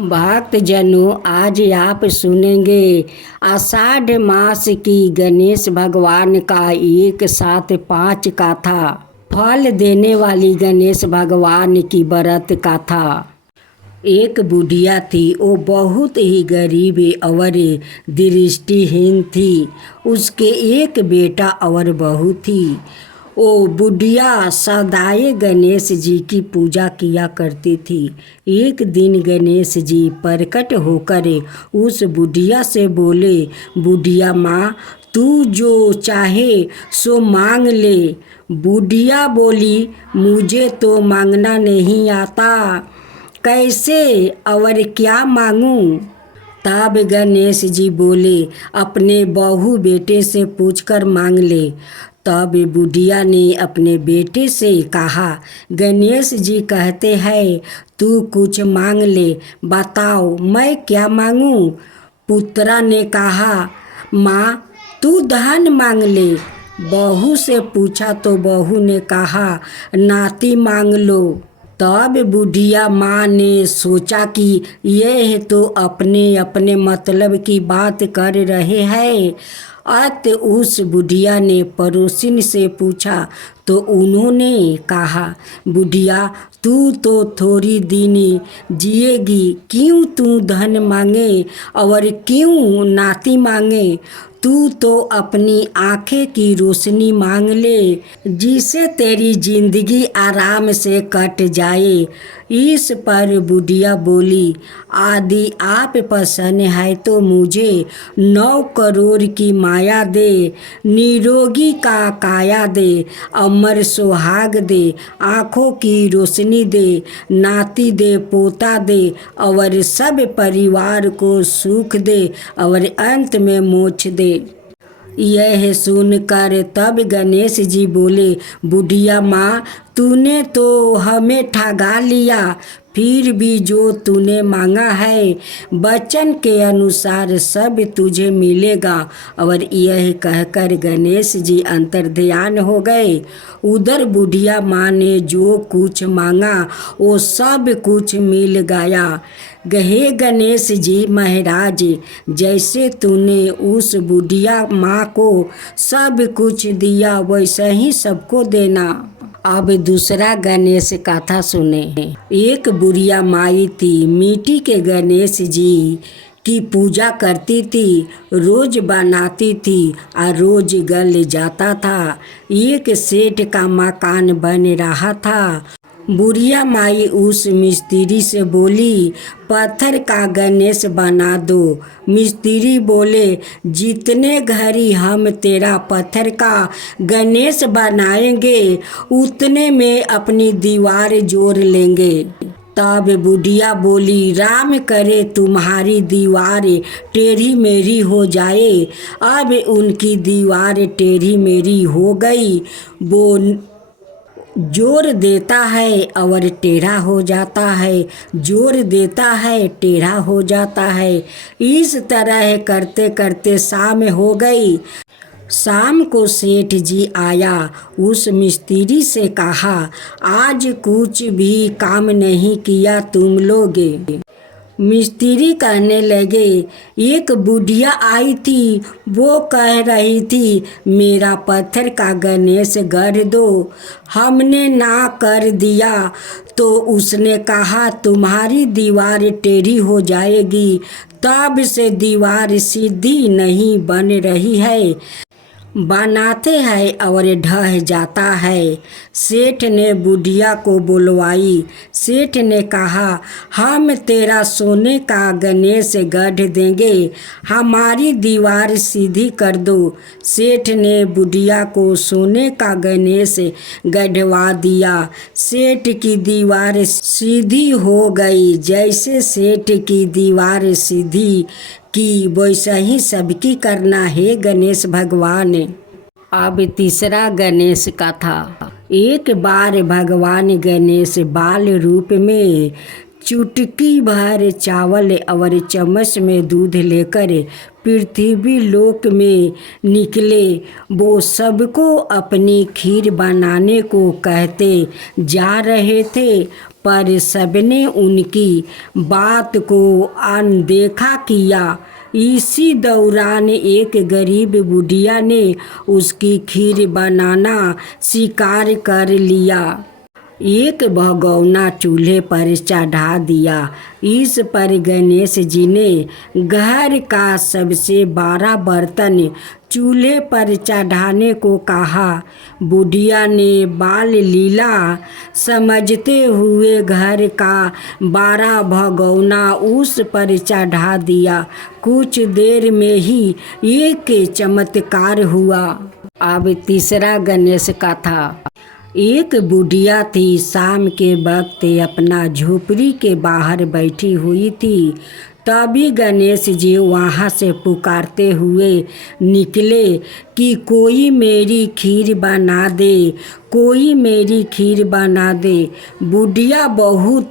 भक्त जनों, आज आप सुनेंगे आषाढ़ मास की गणेश भगवान का एक साथ 5 कथा, फल देने वाली गणेश भगवान की व्रत कथा। एक बुढ़िया थी, वो बहुत ही गरीब और दृष्टिहीन थी। उसके एक बेटा और बहू थी। वो बुढ़िया सदाए गणेश जी की पूजा किया करती थी। एक दिन गणेश जी प्रकट होकर उस बुढ़िया से बोले, बुढ़िया माँ, तू जो चाहे सो मांग ले। बुढ़िया बोली, मुझे तो मांगना नहीं आता, कैसे और क्या मांगूं? तब गणेश जी बोले, अपने बहू बेटे से पूछकर मांग ले। तब बुढ़िया ने अपने बेटे से कहा, गणेश जी कहते हैं तू कुछ मांग ले, बताओ मैं क्या मांगूं? पुत्रा ने कहा, माँ तू धन मांग ले। बहू से पूछा तो बहू ने कहा, नाती मांग लो। तब बुढ़िया माँ ने सोचा कि यह तो अपने अपने मतलब की बात कर रहे हैं। अत उस बुढ़िया ने पड़ोसिन से पूछा तो उन्होंने कहा, बुढ़िया तू तो थोड़ी दिन जिएगी, क्यों तू धन मांगे और क्यों नाती मांगे? तू तो अपनी आँखें की रोशनी मांग ले, जिससे तेरी जिंदगी आराम से कट जाए। इस पर बुढ़िया बोली, आदि आप पसंद है तो मुझे 9 करोड़ की माया दे, निरोगी का काया दे, अमर सुहाग दे, आँखों की रोशनी दे, नाती दे, पोता दे और सब परिवार को सुख दे और अंत में मोक्ष दे। यह सुनकर तब गणेश जी बोले, बुढ़िया माँ, तूने तो हमें ठगा लिया, फिर भी जो तूने मांगा है वचन के अनुसार सब तुझे मिलेगा। और यह कहकर गणेश जी अंतर्ध्यान हो गए। उधर बुढ़िया माँ ने जो कुछ मांगा वो सब कुछ मिल गया। हे गणेश जी महाराज, जैसे तूने उस बुढ़िया माँ को सब कुछ दिया वैसे ही सबको देना। अब दूसरा गणेश कथा सुने। एक बुढ़िया माई थी, मिट्टी के गणेश जी की पूजा करती थी, रोज बनाती थी और रोज गल जाता था। एक सेठ का मकान बन रहा था। बुढ़िया माई उस मिस्त्री से बोली, पत्थर का गणेश बना दो। मिस्त्री बोले, जितने घड़ी हम तेरा पत्थर का गणेश बनाएंगे उतने में अपनी दीवार जोड़ लेंगे। तब बुढ़िया बोली, राम करे तुम्हारी दीवार टेढ़ी मेढ़ी हो जाए। अब उनकी दीवार टेढ़ी मेढ़ी हो गई। वो जोर देता है और टेढ़ा हो जाता है, जोर देता है टेढ़ा हो जाता है। इस तरह करते करते शाम हो गई। शाम को सेठ जी आया, उस मिस्त्री से कहा, आज कुछ भी काम नहीं किया तुम लोग। मिस्त्री कहने लगे, एक बुढ़िया आई थी, वो कह रही थी मेरा पत्थर का गणेश गढ़ दो। हमने ना कर दिया तो उसने कहा तुम्हारी दीवार टेढ़ी हो जाएगी। तब से दीवार सीधी नहीं बन रही है, बनाते हैं और ढह जाता है। सेठ ने बुढ़िया को बुलवाई। सेठ ने कहा, हम तेरा सोने का गणेश गढ़ देंगे, हमारी दीवार सीधी कर दो। सेठ ने बुढ़िया को सोने का गणेश गढ़वा दिया। सेठ की दीवार सीधी हो गई। जैसे सेठ की दीवार सीधी कि वैसा ही सबकी करना है गणेश भगवान। अब तीसरा गणेश कथा। एक बार भगवान गणेश बाल रूप में चुटकी भर चावल और चम्मच में दूध लेकर पृथ्वी लोक में निकले। वो सबको अपनी खीर बनाने को कहते जा रहे थे, पर सबने उनकी बात को अनदेखा किया। इसी दौरान एक गरीब बुढ़िया ने उसकी खीर बनाना स्वीकार कर लिया। एक भगोना चूल्हे पर चढ़ा दिया। इस पर गणेश जी ने घर का सबसे बड़ा बर्तन चूल्हे पर चढ़ाने को कहा। बुढ़िया ने बाल लीला समझते हुए घर का बड़ा भगोना उस पर चढ़ा दिया। कुछ देर में ही एक चमत्कार हुआ। अब तीसरा गणेश कथा। एक बुढ़िया थी, शाम के वक्त अपना झोपड़ी के बाहर बैठी हुई थी। तभी गणेश जी वहाँ से पुकारते हुए निकले कि कोई मेरी खीर बना दे, कोई मेरी खीर बना दे। बुढ़िया बहुत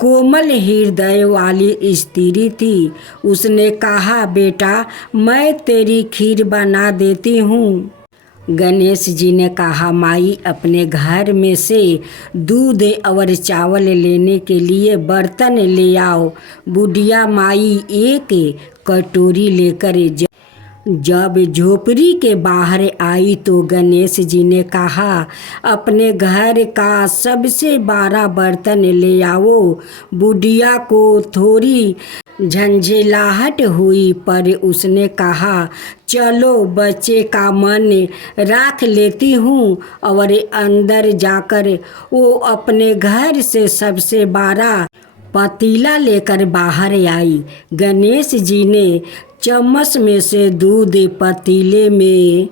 कोमल हृदय वाली स्त्री थी। उसने कहा, बेटा मैं तेरी खीर बना देती हूँ। गणेश जी ने कहा, माई अपने घर में से दूध और चावल लेने के लिए बर्तन ले आओ। बुढ़िया माई एक कटोरी लेकर जब झोपड़ी के बाहर आई तो गणेश जी ने कहा, अपने घर का सबसे बड़ा बर्तन ले आओ। बुढ़िया को थोड़ी झंझलाहट हुई, पर उसने कहा, चलो बच्चे का मन रख लेती हूँ। और अंदर जाकर वो अपने घर से सबसे बड़ा पतीला लेकर बाहर आई। गणेश जी ने चम्मच में से दूध पतीले में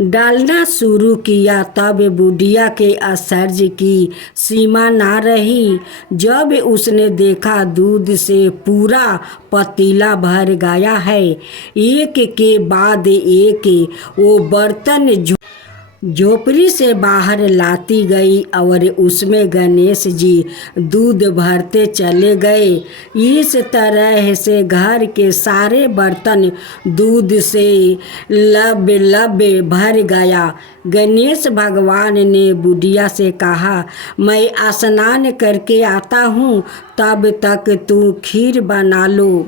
डालना शुरू किया। तब बुढ़िया के आश्चर्य की सीमा ना रही जब उसने देखा दूध से पूरा पतीला भर गया है। एक के बाद एक वो बर्तन झोपड़ी से बाहर लाती गई और उसमें गणेश जी दूध भरते चले गए। इस तरह से घर के सारे बर्तन दूध से लब लब भर गया। गणेश भगवान ने बुढ़िया से कहा, मैं स्नान करके आता हूँ, तब तक तू खीर बना लो,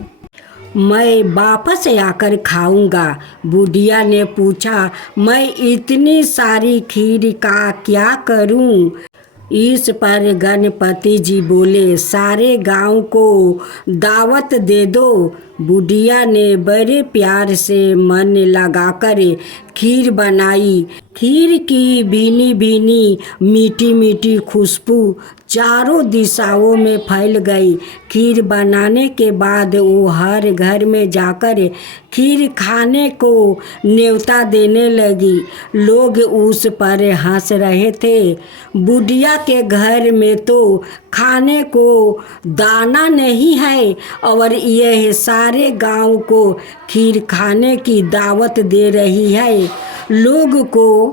मैं वापस आकर खाऊंगा। बुढ़िया ने पूछा, मैं इतनी सारी खीर का क्या करूं? इस पर गणपति जी बोले, सारे गांव को दावत दे दो। बुढ़िया ने बड़े प्यार से मन लगाकर खीर बनाई। खीर की भीनी भीनी मीठी मीठी खुशबू चारों दिशाओं में फैल गई। खीर बनाने के बाद वो हर घर में जाकर खीर खाने को न्योता देने लगी। लोग उस पर हंस रहे थे। बुढ़िया के घर में तो खाने को दाना नहीं है और यह सारे गांव को खीर खाने की दावत दे रही है। लोग को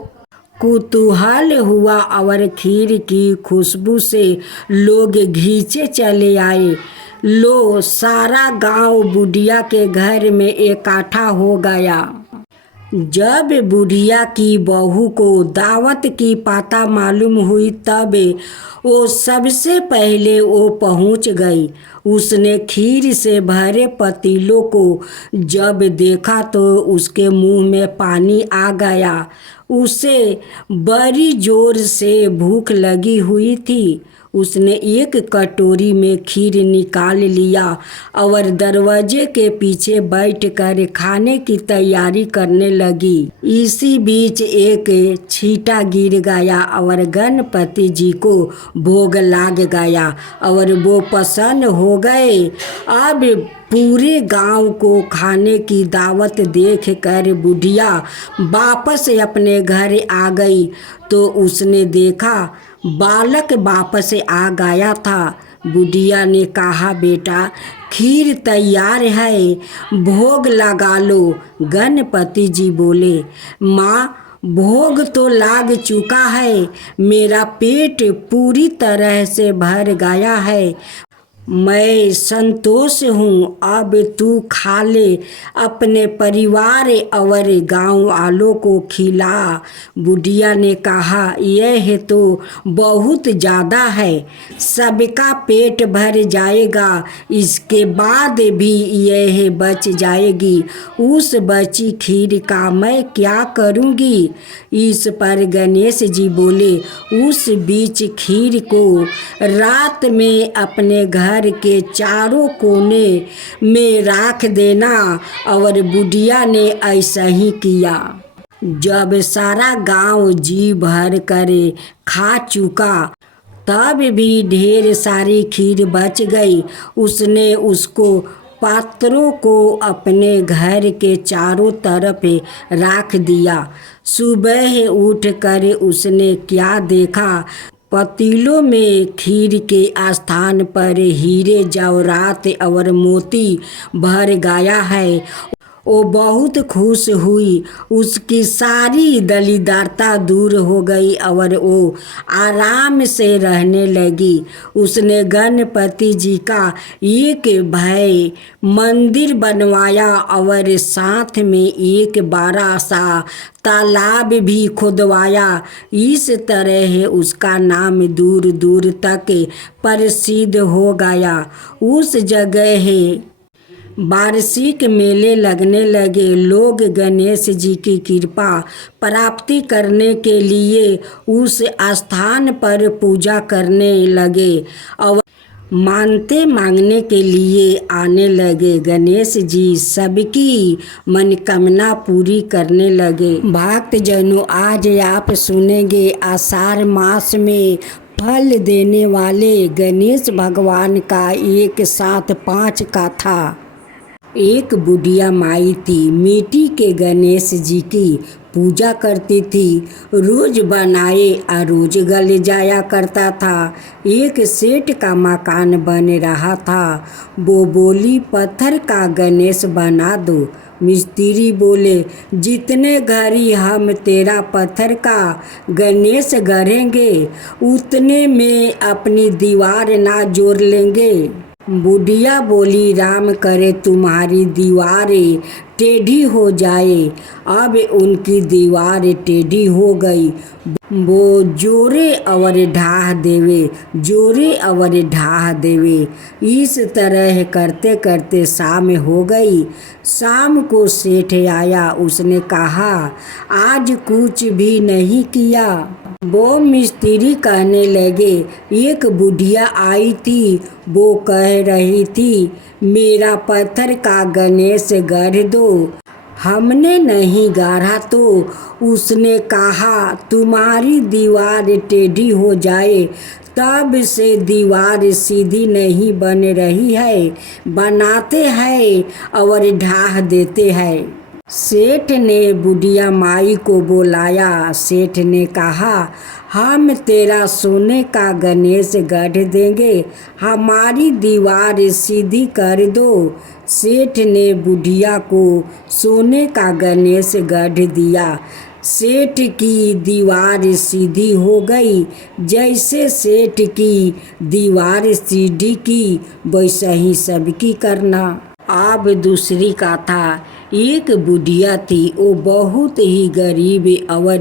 कुतूहल हुआ और खीर की खुशबू से लोग घींचे चले आए। लो सारा गांव बुढ़िया के घर में इकट्ठा हो गया। जब बुढ़िया की बहू को दावत की पता मालूम हुई तब वो सबसे पहले वो पहुंच गई। उसने खीर से भरे पतीलों को जब देखा तो उसके मुंह में पानी आ गया। उसे बड़ी जोर से भूख लगी हुई थी। उसने एक कटोरी में खीर निकाल लिया और दरवाजे के पीछे बैठकर खाने की तैयारी करने लगी। इसी बीच एक छींटा गिर गया और गणपति जी को भोग लग गया और वो प्रसन्न हो गए। अब पूरे गांव को खाने की दावत देखकर बुढ़िया वापस अपने घर आ गई तो उसने देखा बालक वापस आ गया था। बुढ़िया ने कहा, बेटा खीर तैयार है, भोग लगा लो। गणपति जी बोले, माँ भोग तो लाग चुका है, मेरा पेट पूरी तरह से भर गया है। मैं संतोष हूँ, अब तू खा ले, अपने परिवार और गांव वालों को खिला। बुढ़िया ने कहा, यह तो बहुत ज़्यादा है, सबका पेट भर जाएगा, इसके बाद भी यह बच जाएगी। उस बची खीर का मैं क्या करूँगी? इस पर गणेश जी बोले, उस बीच खीर को रात में अपने घर के चारों कोने में रख देना। और बुढ़िया ने ऐसा ही किया। जब सारा गांव जी भर कर खा चुका, तब भी ढेर सारी खीर बच गई। उसने उसको पात्रों को अपने घर के चारों तरफ रख दिया। सुबह उठकर उसने क्या देखा? पतीलों में खीर के स्थान पर हीरे जवाहरात और मोती भर गया है। वो बहुत खुश हुई, उसकी सारी दलिद्रता दूर हो गई और वो आराम से रहने लगी। उसने गणपति जी का एक भव्य मंदिर बनवाया और साथ में एक बड़ा सा तालाब भी खुदवाया। इस तरह उसका नाम दूर दूर तक प्रसिद्ध हो गया। उस जगह वार्षिक मेले लगने लगे। लोग गणेश जी की कृपा प्राप्ति करने के लिए उस स्थान पर पूजा करने लगे और मानते मांगने के लिए आने लगे। गणेश जी सबकी मनोकामना पूरी करने लगे। भक्तजनों, आज आप सुनेंगे आषाढ़ मास में फल देने वाले गणेश भगवान का एक साथ 5 कथा। एक बुढ़िया माई थी, मिट्टी के गणेश जी की पूजा करती थी। रोज बनाए और रोज गले जाया करता था। एक सेठ का मकान बन रहा था। वो बोली, पत्थर का गणेश बना दो। मिस्त्री बोले, जितने घड़ी हम तेरा पत्थर का गणेश गढ़ेंगे, उतने में अपनी दीवार ना जोड़ लेंगे। बुढ़िया बोली, राम करे तुम्हारी दीवारें टेढ़ी हो जाए। अब उनकी दीवार टेढ़ी हो गई। वो जोरे और ढाह देवे, जोरे और ढाह देवे। इस तरह करते करते शाम हो गई। शाम को सेठ आया। उसने कहा, आज कुछ भी नहीं किया। वो मिस्त्री कहने लगे, एक बुढ़िया आई थी, वो कह रही थी, मेरा पत्थर का गणेश गढ़ दो। हमने नहीं गाढ़ा तो उसने कहा, तुम्हारी दीवार टेढ़ी हो जाए। तब से दीवार सीधी नहीं बन रही है, बनाते हैं और ढाह देते हैं। सेठ ने बुढ़िया माई को बुलाया। सेठ ने कहा, हम तेरा सोने का गणेश गढ़ देंगे, हमारी दीवार सीधी कर दो। सेठ ने बुढ़िया को सोने का गणेश गढ़ दिया। सेठ की दीवार सीधी हो गई। जैसे सेठ की दीवार सीधी की, वैसा ही सबकी करना। अब दूसरी कथा। एक बुढ़िया थी, वो बहुत ही गरीब और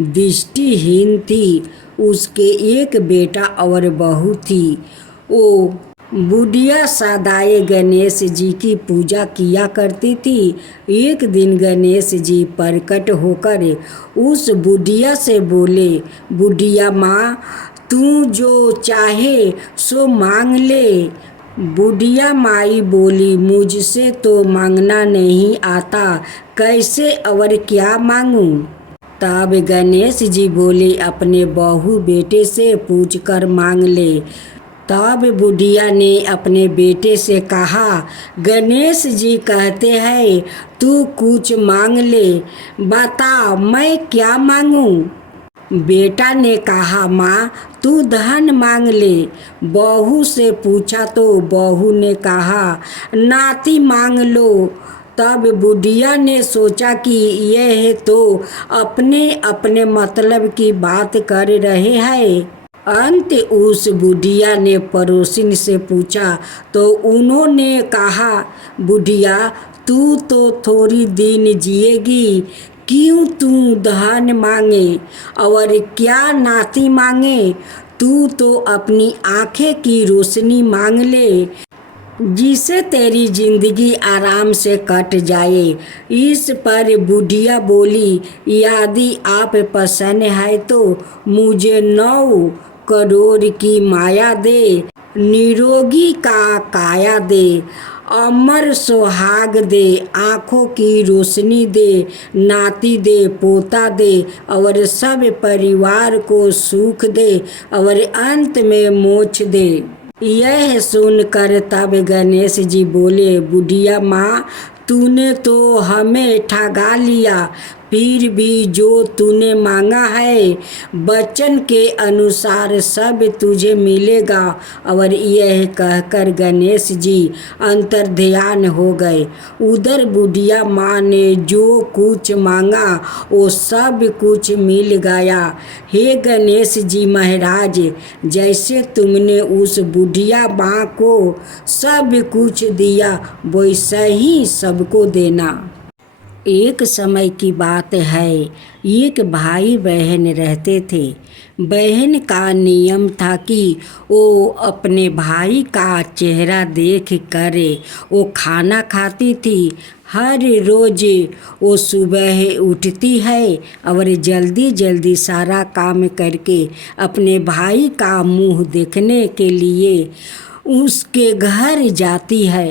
दृष्टिहीन थी। उसके एक बेटा और बहू थी। वो बुढ़िया सदाए गणेश जी की पूजा किया करती थी। एक दिन गणेश जी प्रकट होकर उस बुढ़िया से बोले, बुढ़िया माँ, तू जो चाहे सो मांग ले। बुढ़िया माई बोली, मुझसे तो मांगना नहीं आता, कैसे और क्या मांगूं? तब गणेश जी बोले, अपने बहू बेटे से पूछकर मांग ले। तब बुढ़िया ने अपने बेटे से कहा, गणेश जी कहते हैं तू कुछ मांग ले, बता मैं क्या मांगूं? बेटा ने कहा, माँ तू धन मांग ले। बहू से पूछा तो बहू ने कहा, नाती मांग लो। तब बुढ़िया ने सोचा कि यह तो अपने अपने मतलब की बात कर रहे हैं। अंत उस बुढ़िया ने पड़ोसिन से पूछा तो उन्होंने कहा, बुढ़िया तू तो थोड़ी दिन जिएगी, क्यों तू धन मांगे और क्या नाती मांगे। तू तो अपनी आंखें की रोशनी मांग ले, जिससे तेरी जिंदगी आराम से कट जाए। इस पर बुढ़िया बोली, यदि आप पसंद है तो मुझे 9 करोड़ की माया दे, निरोगी का काया दे, अमर सुहाग दे, आँखों की रोशनी दे, नाती दे, पोता दे और सब परिवार को सुख दे और अंत में मोक्ष दे। यह सुनकर तब गणेश जी बोले, बुढ़िया माँ तूने तो हमें ठगा लिया, फिर भी जो तूने मांगा है वचन के अनुसार सब तुझे मिलेगा। और यह कहकर गणेश जी अंतर्ध्यान हो गए। उधर बुढ़िया माँ ने जो कुछ मांगा वो सब कुछ मिल गया। हे गणेश जी महाराज, जैसे तुमने उस बुढ़िया माँ को सब कुछ दिया वैसा ही सबको देना। एक समय की बात है, एक भाई बहन रहते थे। बहन का नियम था कि वो अपने भाई का चेहरा देख कर वो खाना खाती थी। हर रोज वो सुबह उठती है और जल्दी जल्दी सारा काम करके अपने भाई का मुंह देखने के लिए उसके घर जाती है।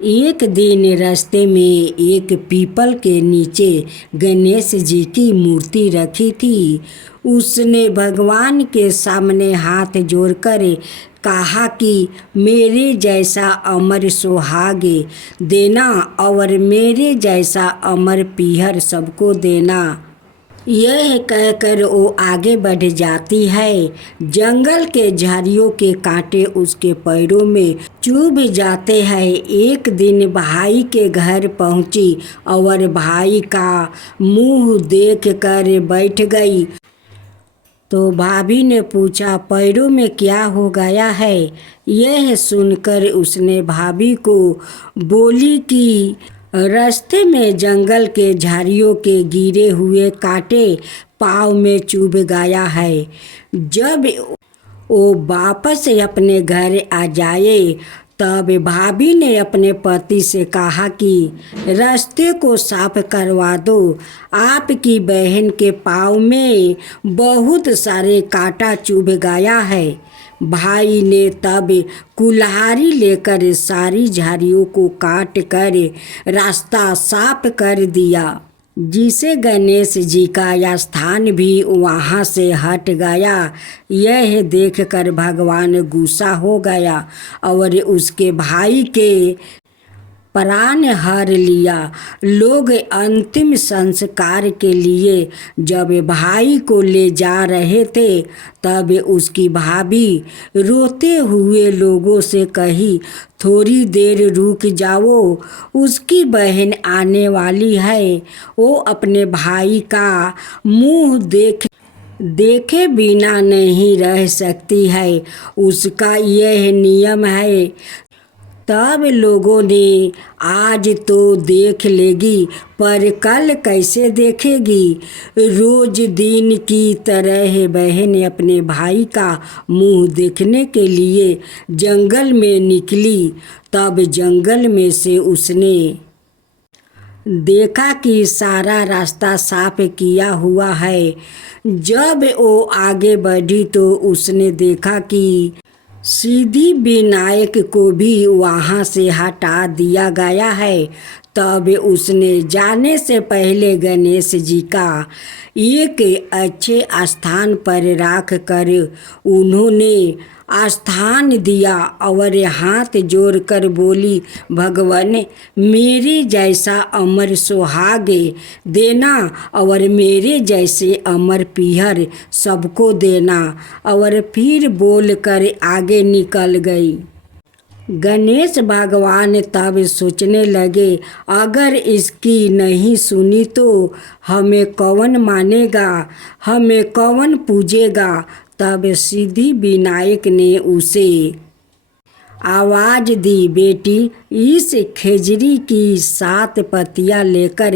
एक दिन रास्ते में एक पीपल के नीचे गणेश जी की मूर्ति रखी थी। उसने भगवान के सामने हाथ जोड़कर कहा कि मेरे जैसा अमर सुहाग देना और मेरे जैसा अमर पीहर सबको देना। यह कहकर वो आगे बढ़ जाती है। जंगल के झाड़ियों के कांटे उसके पैरों में चुभ जाते हैं। एक दिन भाई के घर पहुंची और भाई का मुंह देख कर बैठ गई। तो भाभी ने पूछा, पैरों में क्या हो गया है। यह सुनकर उसने भाभी को बोली कि रास्ते में जंगल के झाड़ियों के गिरे हुए कांटे पाँव में चुभ गया है। जब वो वापस अपने घर आ जाए तब भाभी ने अपने पति से कहा कि रास्ते को साफ करवा दो, आपकी बहन के पाँव में बहुत सारे कांटा चुभ गया है। भाई ने तब कुल्हाड़ी लेकर सारी झाड़ियों को काट कर रास्ता साफ कर दिया, जिसे गणेश जी का स्थान भी वहाँ से हट गया। यह देखकर भगवान गुस्सा हो गया और उसके भाई के प्राण हर लिया। लोग अंतिम संस्कार के लिए जब भाई को ले जा रहे थे तब उसकी भाभी रोते हुए लोगों से कही, थोड़ी देर रुक जाओ, उसकी बहन आने वाली है। वो अपने भाई का मुंह देखे बिना नहीं रह सकती है, उसका यह नियम है। तब लोगों ने आज तो देख लेगी पर कल कैसे देखेगी। रोज दिन की तरह बहन अपने भाई का मुंह देखने के लिए जंगल में निकली। तब जंगल में से उसने देखा कि सारा रास्ता साफ किया हुआ है। जब वो आगे बढ़ी तो उसने देखा कि सिद्धि विनायक को भी वहाँ से हटा दिया गया है। तब उसने जाने से पहले गणेश जी का एक अच्छे स्थान पर रख कर उन्होंने स्थान दिया और हाथ जोड़कर बोली, भगवान मेरे जैसा अमर सुहाग देना और मेरे जैसे अमर पीहर सबको देना। और फिर बोलकर आगे निकल गई। गणेश भगवान तब सोचने लगे, अगर इसकी नहीं सुनी तो हमें कौन मानेगा, हमें कौन पूजेगा। तब सिद्धि विनायक ने उसे आवाज दी, बेटी इस खेजड़ी की 7 पत्तियां लेकर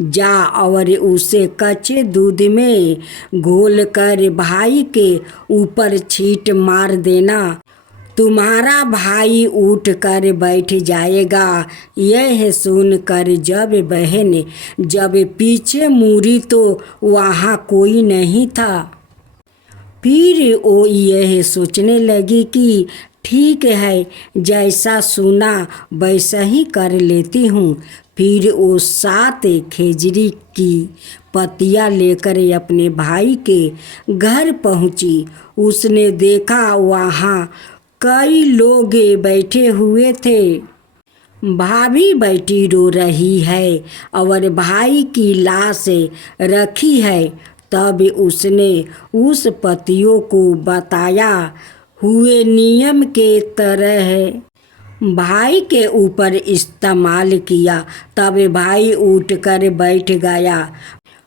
जा और उसे कच्चे दूध में घोलकर भाई के ऊपर छींट मार देना। तुम्हारा भाई उठ कर बैठ जाएगा। यह सुनकर जब पीछे मुड़ी तो वहाँ कोई नहीं था। फिर वो यह सोचने लगी कि ठीक है, जैसा सुना वैसा ही कर लेती हूँ। फिर वो 7 खेजड़ी की पत्तियां लेकर अपने भाई के घर पहुँची। उसने देखा वहाँ कई लोग बैठे हुए थे। भाभी बैठी रो रही है और भाई की लाश रखी है। तब उसने उस पतियों को बताया हुए नियम के तरह भाई के ऊपर इस्तेमाल किया। तब भाई उठकर बैठ गया।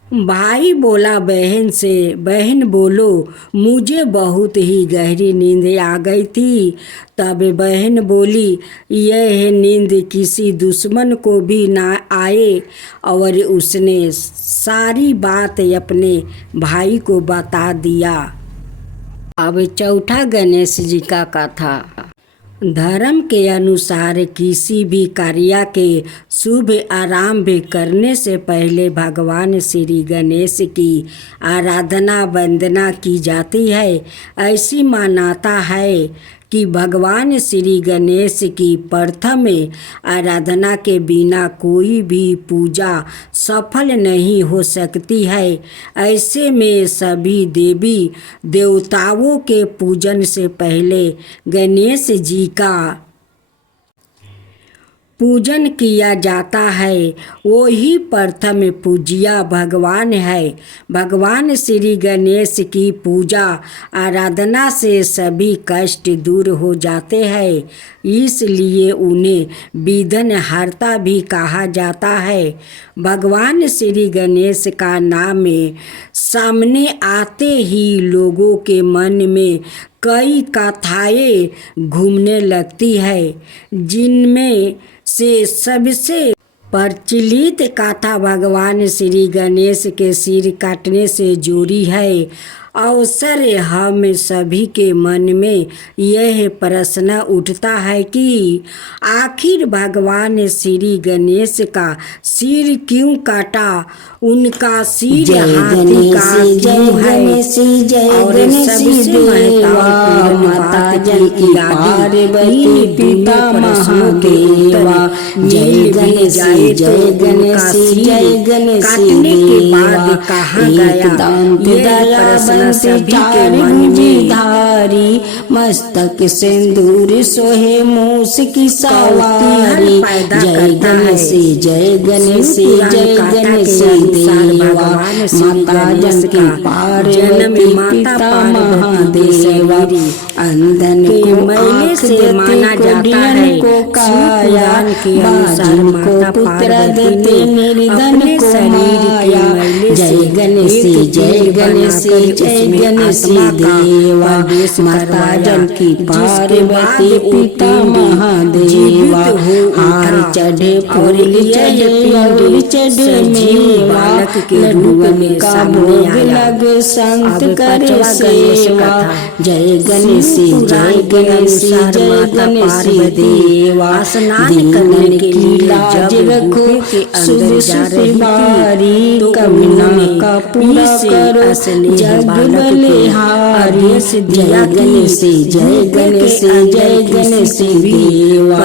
भाई बोला बहन से, बहन बोलो, मुझे बहुत ही गहरी नींद आ गई थी। तब बहन बोली, यह नींद किसी दुश्मन को भी ना आए। और उसने सारी बात अपने भाई को बता दिया। अब चौथा गणेश जी का कथा। धर्म के अनुसार किसी भी कार्य के शुभ आरंभ करने से पहले भगवान श्री गणेश की आराधना वंदना की जाती है। ऐसी मान्यता है कि भगवान श्री गणेश की प्रथम आराधना के बिना कोई भी पूजा सफल नहीं हो सकती है। ऐसे में सभी देवी देवताओं के पूजन से पहले गणेश जी का पूजन किया जाता है। वही प्रथम पूज्य भगवान है। भगवान श्री गणेश की पूजा आराधना से सभी कष्ट दूर हो जाते हैं, इसलिए उन्हें विघ्नहर्ता भी कहा जाता है। भगवान श्री गणेश का नाम सामने आते ही लोगों के मन में कई कथाएं घूमने लगती है, जिनमें से सबसे प्रचलित कथा भगवान श्री गणेश के सिर काटने से जुड़ी है। अवसर हम सभी के मन में यह प्रश्न उठता है कि आखिर भगवान श्री गणेश का सिर क्यों काटा, उनका सिर हाथी का क्यों है। और सबसे महत्वपूर्ण बात की पार्वती पिता महादेवा जय गणेश जय गणेश जय गणेश काटने के बाद कहा गया, सभी के मन में धारी मस्तक सिंदूर सोहे मूस की सवारी। जय गणेश जय गणेश जय गणेश देवा माता जनकी पार्वती पिता महादेवा। अंधन को मैले से माना जाता है, काया बाजन को पुत्र देते निर्धन को माया। जय गणेश जय गणेश जय गणेश देवा माता जनकी पार्वती पिता महादेवा। हार चढ़े फूल चढ़े पिंडली चढ़े मेवा लड्डू का भोग लग संत करे सेवा। जय गणेश जय गणेश जय गणेश देवा। स्नान करने के लिए लाज रखो सुबह सुबारी करुणा का पूरा करो जग बलिहारी। जय गणेश जय गणेश जय गणेश देवा।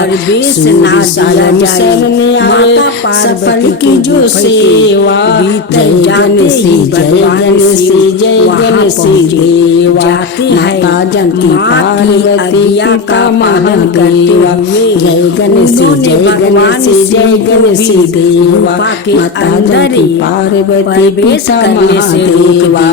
सायम शरण आए सफल की जो सेवा। जय गणेश जय गणेश जय गणेश देवा माता जनकी पार्वती पिता महादेवा। जय गणेश जय गणेश जय गणेश देवा माता जनकी पार्वती पिता महादेवा।